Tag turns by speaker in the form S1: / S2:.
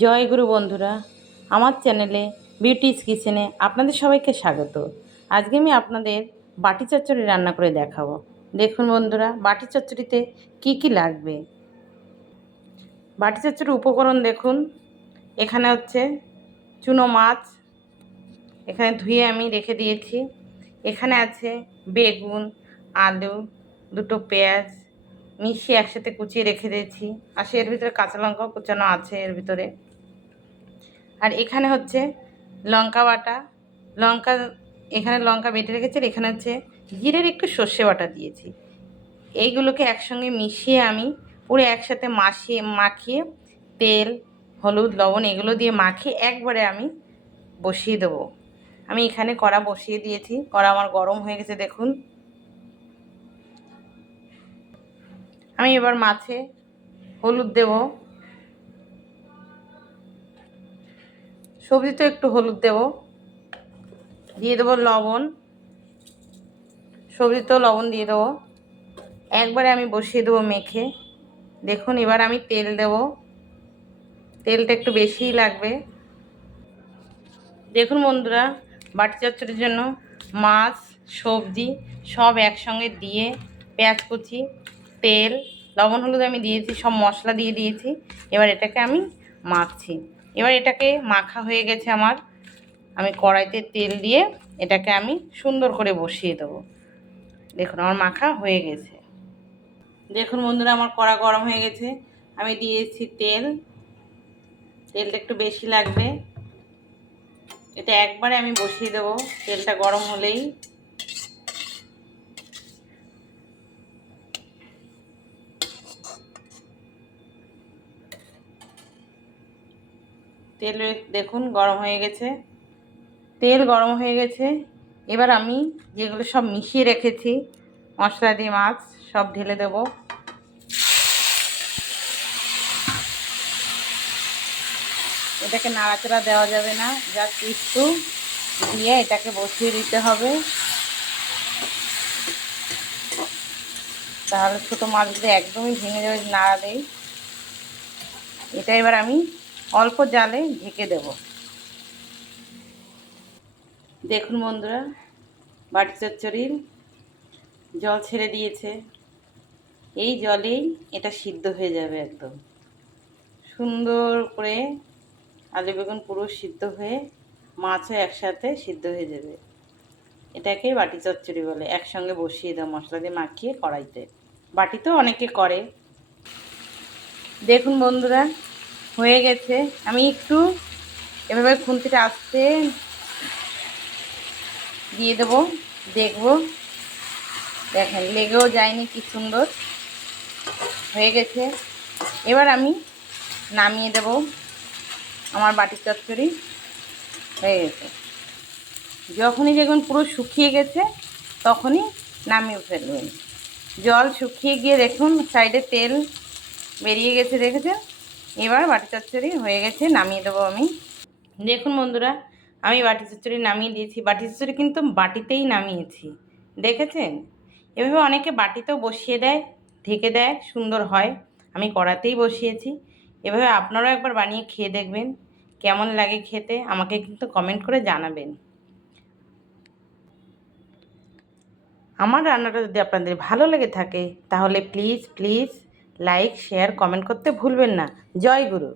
S1: জয় গুরু বন্ধুরা, আমার চ্যানেলে বিউটিস কিচেনে আপনাদের সবাইকে স্বাগত। আজকে আমি আপনাদের বাটি চচ্চড়ি রান্না করে দেখাবো। দেখুন বন্ধুরা, বাটি চচ্চড়িতে কি কি লাগবে? বাটি চচ্চড়ির উপকরণ দেখুন, এখানে হচ্ছে চুনো মাছ, এখানে ধুয়ে আমি রেখে দিয়েছি, এখানে আছে বেগুন, আলু, দুটো পেঁয়াজ মিশিয়ে একসাথে কুচিয়ে রেখে দিয়েছি। আর সে এর ভিতরে কাঁচা লঙ্কাও কুচানো আছে এর ভিতরে। আর এখানে হচ্ছে লঙ্কা বাটা। লঙ্কা, এখানে লঙ্কা বেটে রেখেছি আর এখানে হচ্ছে জিরের একটু সর্ষে বাটা দিয়েছি। এইগুলোকে একসঙ্গে মিশিয়ে আমি পুরো একসাথে মাখিয়ে মাখিয়ে তেল, হলুদ, লবণ এগুলো দিয়ে মাখিয়ে একবারে আমি বসিয়ে দেবো। আমি এখানে কড়া বসিয়ে দিয়েছি। কড়া আমার গরম হয়ে গেছে, দেখুন। আমি এবার মাছে হলুদ দেব। সবজিতেও একটু হলুদ দেব। দিয়ে দেবো লবণ। সবজিতেও লবণ দিয়ে দেবো। একবারে আমি বসিয়ে দেবো মেখে। দেখুন, এবার আমি তেল দেব। তেলটা একটু বেশিই লাগবে। দেখুন বন্ধুরা, বাটি চচ্চড়ির জন্য মাছ, সবজি সব একসঙ্গে দিয়ে পেঁয়াজ কুচি তেল, লবণ, হলুদ আমি দিয়েছি, সব মশলা দিয়ে দিয়েছি। এবার এটাকে আমি মাখছি। এবার এটাকে মাখা হয়ে গেছে আমার। আমি কড়াইতে তেল দিয়ে এটাকে আমি সুন্দর করে বসিয়ে দেবো। দেখুন, আমার মাখা হয়ে গেছে। দেখুন বন্ধুরা, আমার কড়া গরম হয়ে গেছে। আমি দিয়েছি তেল। তেলটা একটু বেশি লাগবে। এটা একবারে আমি বসিয়ে দেবো। তেলটা গরম হলেই। তেল দেখুন, গরম হয়ে গেছে। তেল গরম হয়ে গেছে। এবার আমি যেগুলো সব মিশিয়ে রেখেছি, মশলা দিয়ে মাছ, সব ঢেলে দেব। এটাকে নাড়াচাড়া দেওয়া যাবে না, জাস্ট একটু দিয়ে এটাকে বসিয়ে দিতে হবে। তাহলে ছোটো মাছগুলো একদমই ভেঙে যাবে, নাড়া দেই। এটা এবার আমি অল্প জালে ঢেকে দেব। দেখুন বন্ধুরা, বাটি চচ্চড়ির জল ছেড়ে দিয়েছে। এই জলেই এটা সিদ্ধ হয়ে যাবে একদম। সুন্দর করে আলু বেগুন পুরো সিদ্ধ হয়ে মাছও একসাথে সিদ্ধ হয়ে যাবে। এটাকে বাটি চচ্চড়ি বলে একসঙ্গে বসিয়ে দাও মশলা দিয়ে মাখিয়ে কড়াইতে। বাটি তো অনেকে করে। দেখুন বন্ধুরা হয়ে গেছে। আমি একটু এভাবে খুন্তিটা আসতে দিয়ে দেবো, দেখব। দেখেন, লেগেও যায়নি কি সুন্দর। হয়ে গেছে। এবার আমি নামিয়ে দেব। আমার বাটির চচ্চড়ি হয়ে গেছে। যখনই দেখবেন পুরো শুকিয়ে গেছে, তখনই নামিয়ে ফেলবেন। জল শুকিয়ে গিয়ে দেখুন, সাইডে তেল বেরিয়ে গেছে, দেখেছেন? এবার বাটি চচ্চড়ি হয়ে গেছে, নামিয়ে দেবো আমি। দেখুন বন্ধুরা, আমি বাটি চচ্চড়ি নামিয়ে দিয়েছি। বাটি চচ্চড়ি কিন্তু বাটিতেই নামিয়েছি, দেখেছেন? এভাবে অনেকে বাটিতেও বসিয়ে দেয়, ঢেকে দেয়, সুন্দর হয়। আমি কড়াতেই বসিয়েছি। এভাবে আপনারাও একবার বানিয়ে খেয়ে দেখবেন, কেমন লাগে খেতে, আমাকে কিন্তু কমেন্ট করে জানাবেন। আমার রান্নাটা যদি আপনাদের ভালো লেগে থাকে, তাহলে please please like share comment করতে ভুলবেন না। জয় গুরু।